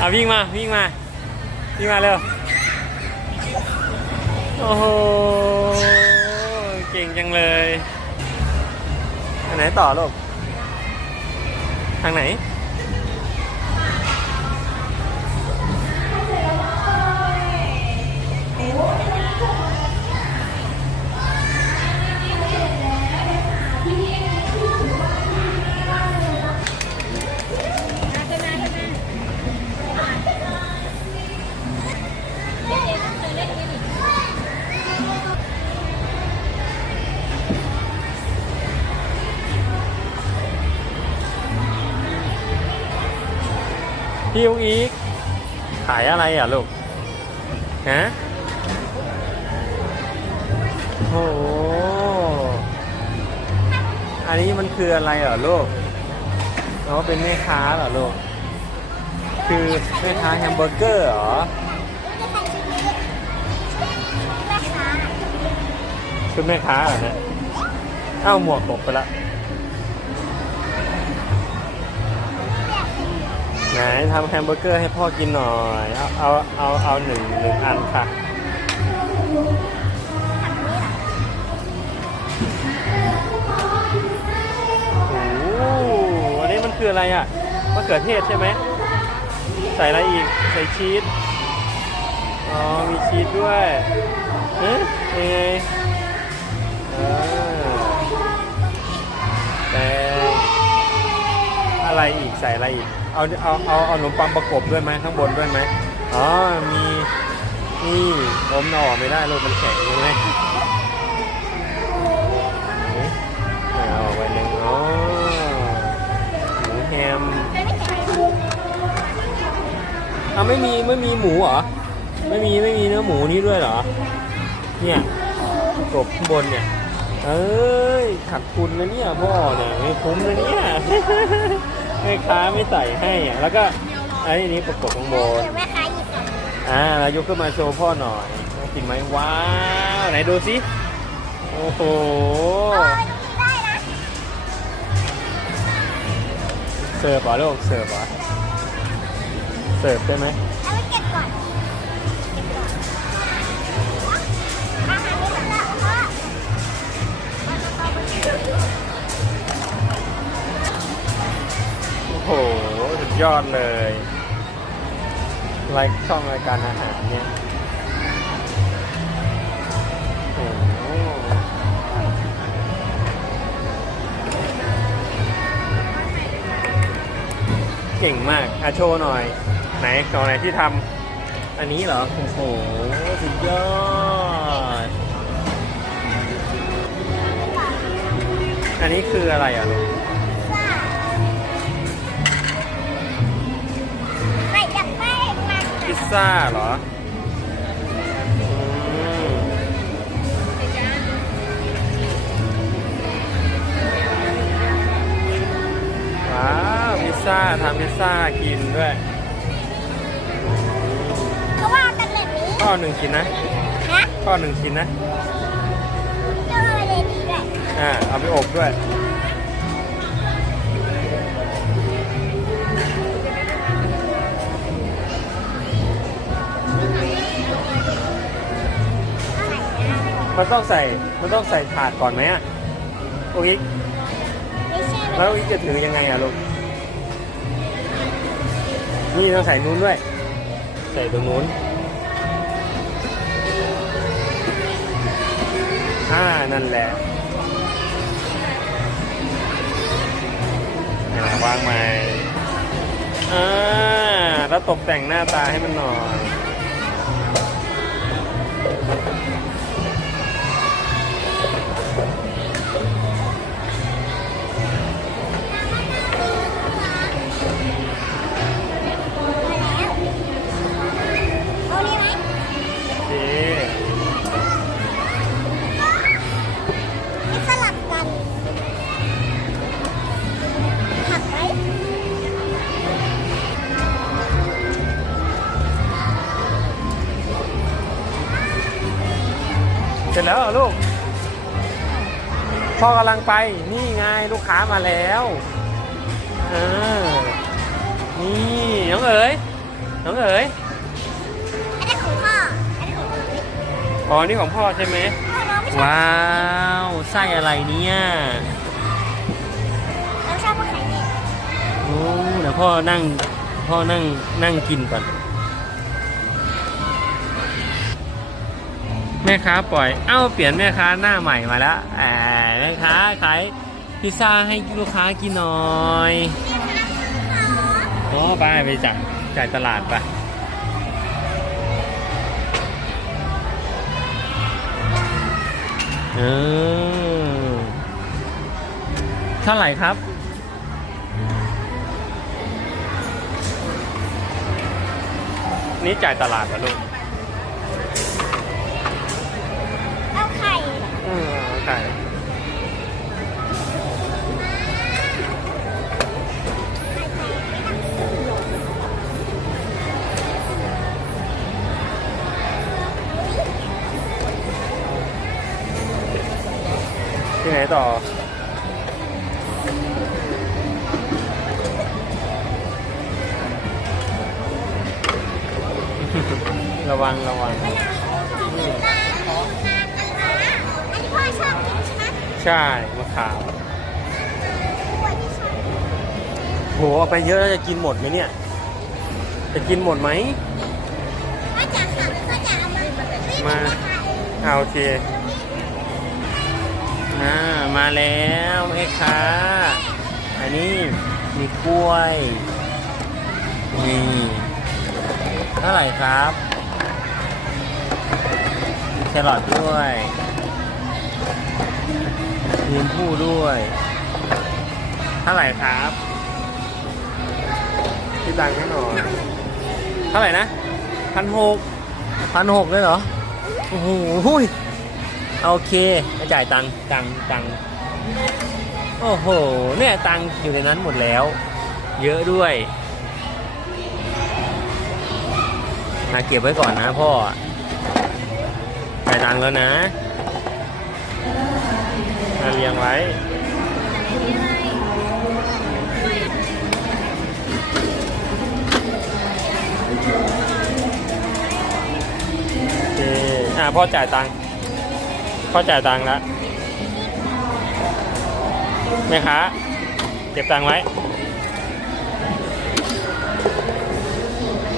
เอาวิ่งมาวิ่งมาวิ่งมาเร็วโอ้โหเก่งจังเลยอันไหนต่อลูกทางไหน พี่ยุงอีก ขายอะไรอะลูก ฮะ โอ้โหอันนี้มันคืออะไรเหรอลูกอ๋อเป็นแม่ค้าเหรอลูก คือแม่ค้าแฮมเบอร์เกอร์เหรอชุดแม่ค้าเหรอฮะเอ้าหมวกตกไปละ ไหนทำแฮมเบอร์เกอร์ให้พ่อกินหน่อย เอาเอาเอาเอาหนึ่งหนึ่งอันค่ะ โอ้โหอันนี้มันคืออะไรอะมะเขือเทศใช่ไหม ใส่อะไรอีก ใส่ชีส อ๋อ มีชีสด้วยเอ๊ะยังไงอ่าแต่ อะไรอีกใส่อะไรอีกเอาเอาเอาเอาขนมปังประกบด้วยไหมข้างบนด้วยไหมอ๋อมีนี่อมหน่อไม่ได้ลูกมันแข็งใช่ไหมเอาไปหนึ่งอ๋อหมูแฮมอะไม่มีไม่มีหมูเหรอไม่มีไม่มีเนื้อหมูนี่ด้วยเหรอ เนี่ยกบข้างบนเนี่ย เอ้ยขาดทุนนะเนี่ยพ่อเนี่ยไม่คุ้มนะเนี่ย แม่ค้าไม่ใส่ให้อะแล้วก็ไอ้นี้ประกบข้างบนเดี๋ยวแม่ค้าหยิบก่อนอ่าเรายกขึ้นมาโชว์พ่อหน่อยน่ากินไหมว้าวไหนดูสิโอ้โหโอ้ยได้นะเสิร์ฟเหรอลูกเสิร์ฟเหรอเสิร์ฟได้ไหมเอาไปเก็บก่อนเก็บก่อนอาหารนี่มันละพ่อ หสุดยอดเลยรายช่องรายการอาหารเนี่ยโอ้โหเก่งมากอาโชว์หน่อย ไหนกล่องไหนที่ทำอันนี้เหรอ โอ้โห สุดยอด อันนี้คืออะไรอะลูก ซซ่าเหรออืมว้าวพิซซ่าทำพิซซ่ากินด้วยเพราะว่าเป็นแบบนี้ ข้อหนึ่งชิ้นนะ ฮะข้อหนึ่งชิ้นนะเจอเลยดีด้วยอ่า เอาไปอบด้วย มันต้องใส่ มันต้องใส่ถาดก่อนไหมอะโอ้ยไม่ใช่แล้วอีกจะถือยังไงอะลูก นี่ต้องใส่นู้นด้วย ใส่ตรงนู้น อ่า นั่นแหละอ่าวางใหม่ อ่า แล้วตกแต่งหน้าตาให้มันหน่อย พ่อกำลังไปนี่ไงลูกค้ามาแล้วเออนี่น้องเอ๋ยน้องเอ๋ยอันนี้ของพ่อ อันนี้ของพ่อเฮ้ยอ๋อนี่ของพ่อใช่ไหมพ่อเราไม่ชอบว้าวไส้อะไรเนี่ยเราชอบพวกไข่เนี่ยโอ้เดี๋ยวพ่อนั่งพ่อนั่งนั่งกินก่อน ม่ค้าปล่อย เอ้าเปลี่ยนแม่ค้าหน้าใหม่มาแล้วแหมแม่ค้าขายพิซซ่าให้ลูกค้ากินหน่อยอ๋อไปไปจ่ายจ่ายตลาดไปเออเท่าไหร่ครับนี่จ่ายตลาดเหรอลูก ต่อ ระวังระวังมะนาวกินได้กินนานกันนะอันนี้พ่อชอบกินใช่ไหมใช่มะขามกล้วยที่ชอบโหเอาไปเยอะแล้วจะกินหมดไหมเนี่ย จะกินหมดไหมก็จะหักก็จะเอามารีบมามาขายเอาโอเค อ่ามาแล้วแม่ค้าอันนี้มีกล้วยนี่เท่าไหร่ครับมีแครอทด้วยมีชมพู่ด้วยเท่าไหร่ครับพี่ตังค์ให้หน่อยเท่าไหร่นะพันหกพันหกเลยเหรอโอ้โหย โอเคไปจ่ายตังค์ตังค์ตังค์โอ้โห เนี่ยตังค์อยู่ในนั้นหมดแล้ว เยอะด้วยมาเก็บไว้ก่อนนะพ่อ จ่ายตังค์แล้วนะมาเรียงไว้โอเคอ่าพ่อจ่ายตังค์ พ่อจ่ายตังค์แล้วแม่ค้าเก็บตังค์ไว้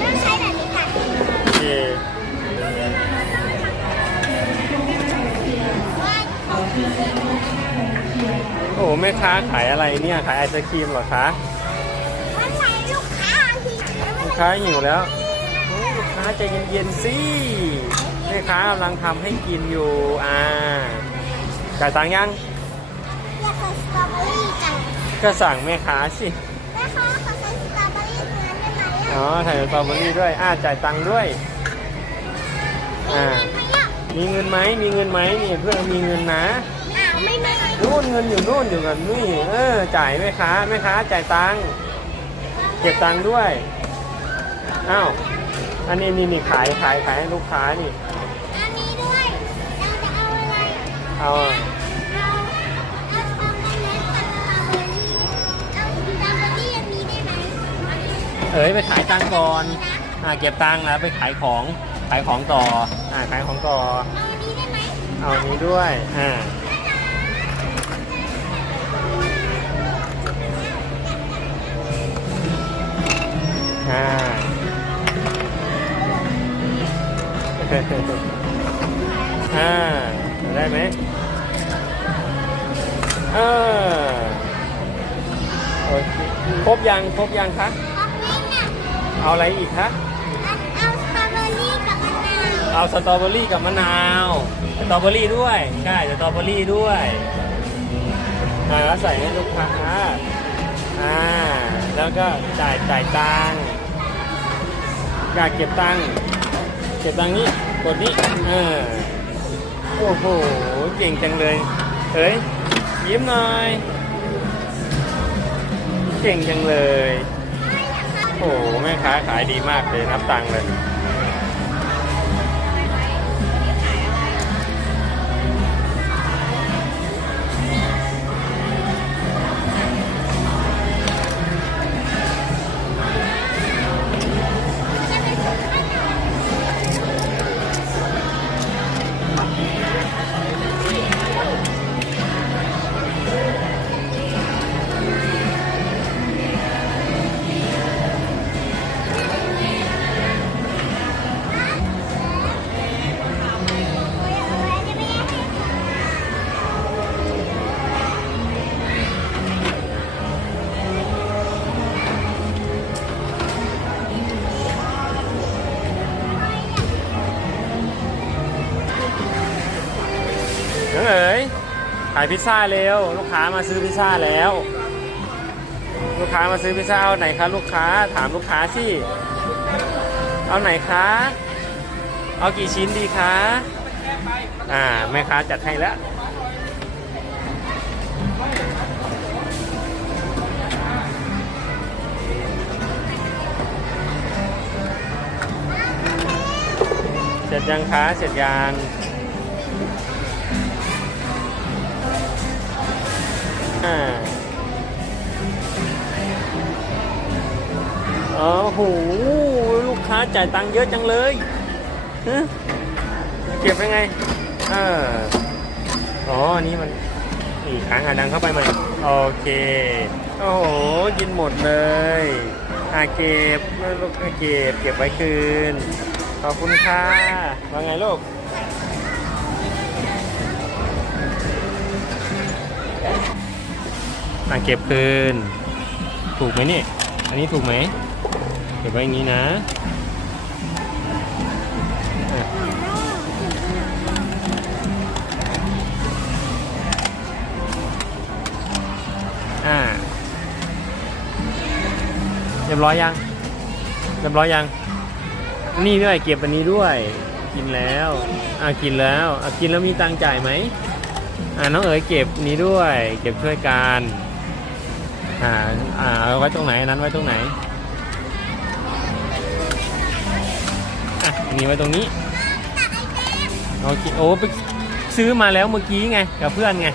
ต้องใช้แบบนี้กันโอเคว่าของโอ้โหแม่ค้าขายอะไรเนี่ย ขายไอศครีมเหรอคะว่าใช้ลูกค้าทีแล้วมันลูกค้าหิวแล้วโอ้ลูกค้าใจเย็นๆสิแม่ค้ากำลังทำให้กินอยู่ อ่าจ่ายตังค์ยังอยากใส่สตรอเบอรี่จังก็สั่งแม่ค้าสิแม่คะขอใส่สตรอเบอรี่ตรงนั้นได้ไหมอ๋อะอใส่สตรอเบอรี่ด้วย อ่าจ่ายตังค์ด้วย อ่า มีเงินไหมอะมีเงินไหมมีเงินไหมนี่เพื่อนมีเงินนะอ้าวไม่มีนู่นเงินอยู่นู่นอยู่กับนี่เออจ่ายแม่ค้าแม่ค้าจ่ายตังค์เก็บตังค์ด้วยอ้าวอันนี้นี่นี่ขายขายขายให้ลูกค้านี่อัน เอาอะเอาเอาช็อกโกแลตกับสตรอเบอรี่เอาสตรอเบอรี่อันนี้ได้ไหมเอ๋ยไปขายตังค์ก่อนนะอ่าเก็บตังค์แล้วไปขายของ ขายของต่อ อ่าขายของต่อ เอาอันนี้ได้ไหมเอาอันนี้ด้วย อ่าอ่าอ่าได้ไหม เออโอเคครบยังครบยังคะเอานี้น่ะเอาอะไรอีกคะเอาสตรอเบอรี่กับมะนาวเอาสตรอเบอรี่กับมะนาว สตรอเบอรี่ด้วย ใช่ สตรอเบอรี่ด้วยอ่าแล้วใส่ให้ลูกค้าอ่า แล้วก็จ่ายจ่ายตังค์อยากเก็บตังค์เก็บตังค์นี้ กดนี้เออโอ้โห เก่งจังเลยเฮ้ย ยิ้มหน่อย เก่งจังเลย โอ้โหแม่ค้าขายดีมากเลยนับตังค์เลยายพิซซ่าเร็ว ลูกค้ามาซื้อพิซซ่าแล้ว ลูกค้ามาซื้อพิซซ่าเอาไหนคะลูกค้าถามลูกค้าสิเอาไหนคะเอากี่ชิ้นดีคะอ่าแม่ค้าจัดให้แล้วเสร็จยังคะเสร็จยัง อ่าโอ้โหลูกค้าจ่ายตังค์เยอะจังเลยเก็บยังไงอออ๋ออันนี้มันอีกครั้งอะดังเข้าไปใหม่โอเค โอ้โหกินหมดเลยอะเก็บลูกอะเก็บเก็บไว้คืน ขอบคุณค่ะว่าไงลูก อะเก็บคืน ถูกไหมนี่ อันนี้ถูกไหม เก็บไว้อย่างนี้นะอ่าเรียบร้อยยัง เรียบร้อยยัง นี่ด้วยเก็บอันนี้ด้วย กินแล้ว อะกินแล้ว อะกินแล้วมีตังค์จ่ายไหมอ่าน้องเอ๋ยเก็บนี้ด้วย เก็บช่วยกัน อ่าอ่าเอาไว้ตรงไหนอันนั้นไว้ตรงไหนอะอันนี้ไว้ตรงนี้โอเคโอ้ไปซื้อมาแล้วเมื่อกี้ไงกับเพื่อนไง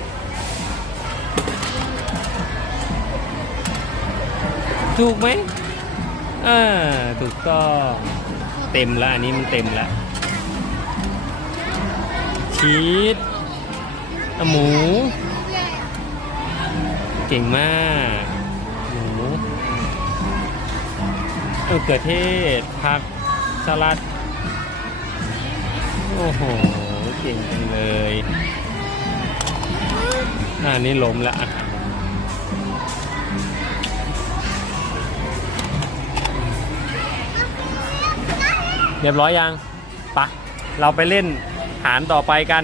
ถูกไหมอ่าถูกต้องเต็มแล้วอันนี้มันเต็มแล้วชีสหมู เก่งมากะเขือเทศผักสลัด โอ้โห เก่งจังเลยอะอันนี้ล้มละเรียบร้อยยังปะเราไปเล่นฐานต่อไปกัน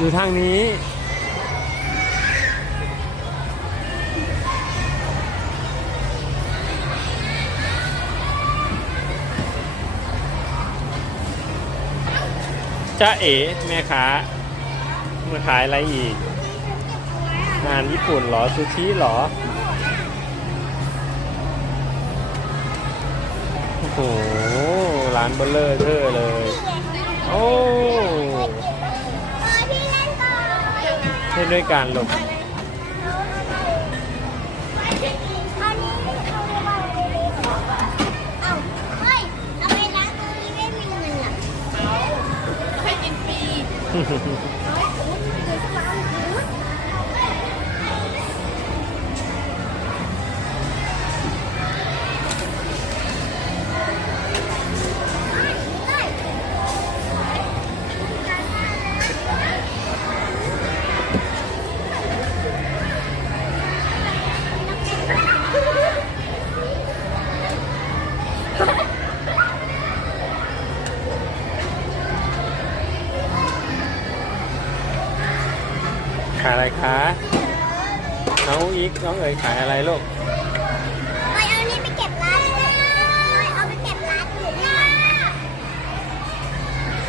ยู่ทางนี้ จ้าเอ๋แม่ค้ามาขายอะไรอีกอาหารญี่ปุ่นเหรอ ซูชิเหรอ โอ้โห ร้านเบลเลอร์เทอร์เลย โอ้ เล่นด้วยกันลูกอันนี้เอาไปวางไว้ในกล่องเอ้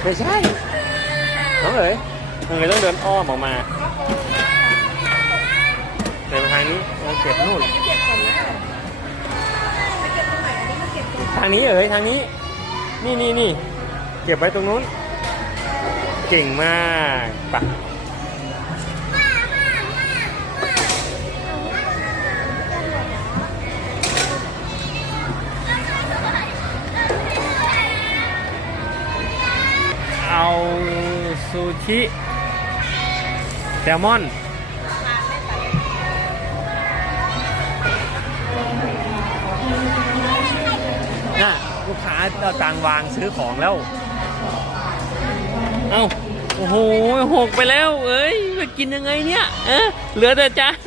ไม่ใช่น้องเอ๋ยน้องเอ๋ยต้องเดินอ้อมออกมาเดินทางนี้เราเก็บนู่นเก็บก่อนนะเก็บตรงไหนอันนี้มาเก็บตรงทางนี้เอ๋ยทางนี้ นี่นี่นี่เก็บไว้ตรงนู้น เก่งมากไปะ ชิแซลมอนน่ะลูกค้าเอาตังค์วางซื้อของแล้ว เอ้า โอ้โหหกไปแล้ว เอ้ยไปกินยังไงเนี่ย เอะเหลือแต่จาน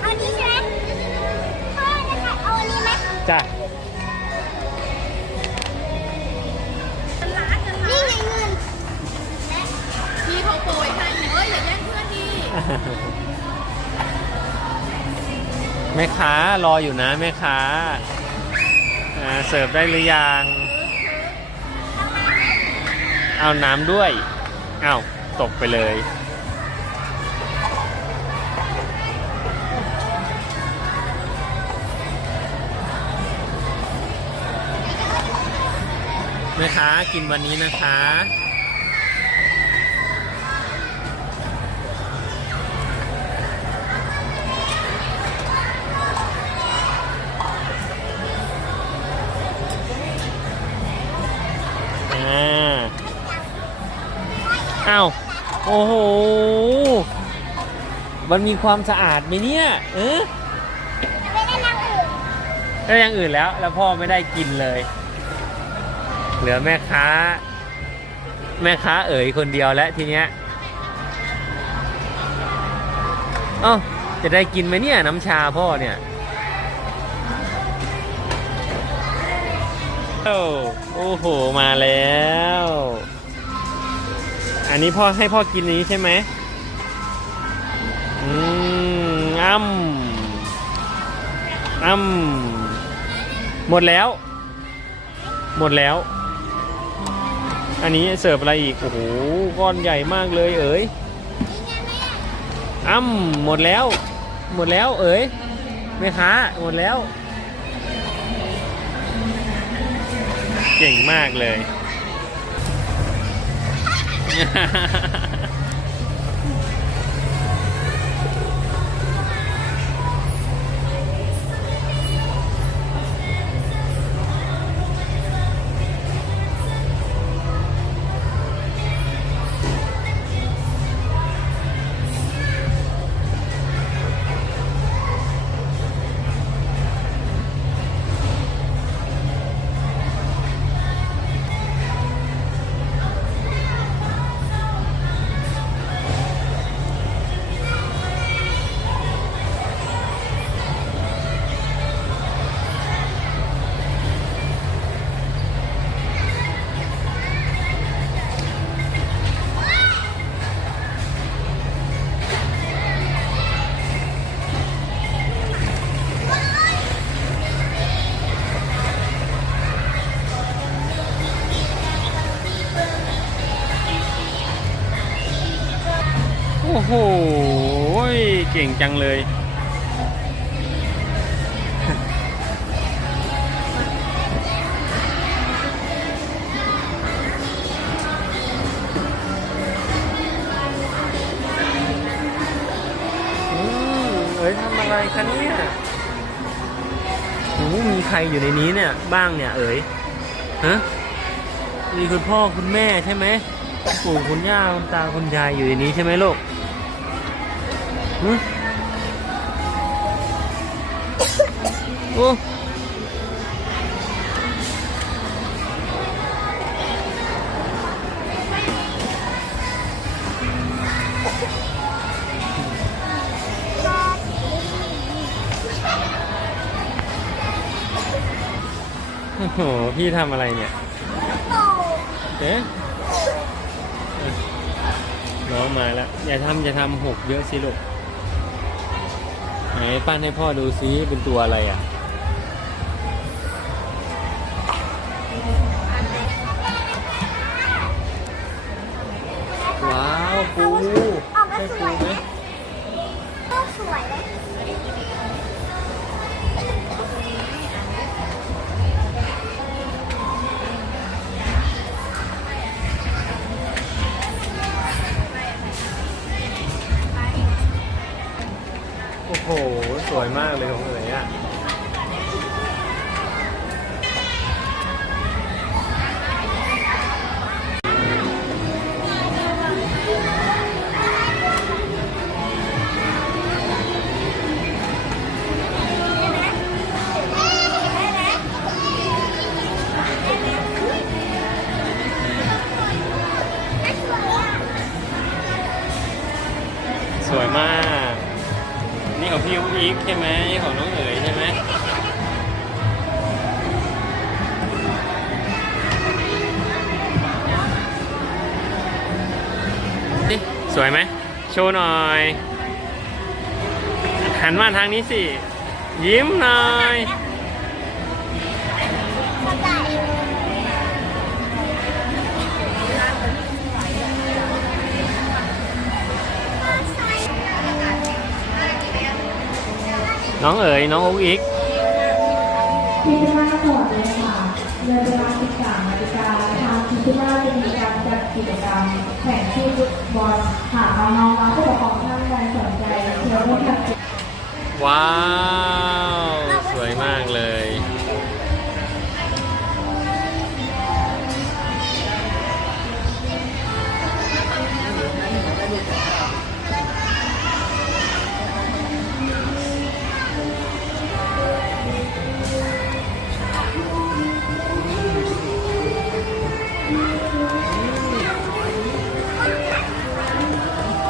เอานี้ใช่ไหมพ่อจะขายเอาอันนี้ไหมจ้ะจะ แม่ค้ารออยู่นะแม่ค้าเสิร์ฟได้หรือยัง เอาน้ำด้วย เอาตกไปเลย แม่ค้ากินวันนี้นะคะ มันมีความสะอาดไหมเนี่ยเออไม่ได้นั่งอื่นแล้อย่างอื่นแล้ว แล้วพ่อไม่ได้กินเลย เหลือแม่ค้า แม่ค้าเอ๋ยคนเดียวแล้วทีเนี้ยเอ้าจะได้กินไหมเนี่ยน้ำชาพ่อเนี่ยโอ้โอ้โหมาแล้ว อันนี้พ่อให้พ่อกินนี้ใช่ไหม อ้ำอ้ำหมดแล้ว หมดแล้ว อันนี้เสิร์ฟอะไรอีก โอ้โห ก้อนใหญ่มากเลย เอ๋ยอ้ำหมดแล้ว หมดแล้ว เอ๋ยแม่ค้าหมดแล้ว เก่งมากเลย จังเลย อืมเอ้ยทำอะไรคะเนี่ยโอ้มีใครอยู่ในนี้เนี่ย บ้างเนี่ย เอ๋ยฮะมีคุณพ่อคุณแม่ใช่ไหมปู่คุณย่าคุณตาคุณยายอยู่ในนี้ใช่ไหมลูกหึ โอ้โอ้โห พี่ทำอะไรเนี่ย เอ๊ะน้องมาแล้ว อย่าทำอย่าทำหกเยอะสิลูก ไหน ปั้นให้พ่อดูซิเป็นตัวอะไรอะ สวยมากเลยของเอ ใช่ไหมนี่ของน้องเอ๋ยใช่ไหมนี่สวยไหมโชว์หน่อยหันมาทางนี้สิ ยิ้มหน่อย น้องเอ๋ยน้องอุ๊กอีกพิธีมาสวัสดีค่ะในเวลา13นาฬิกาทางพิธีมาจะมีการจัดกิจกรรมแข่งที่ฟุตบอลหากน้องๆและผู้ปกครองท่านใดสนใจเชิญร่วมจัดกิจว้าว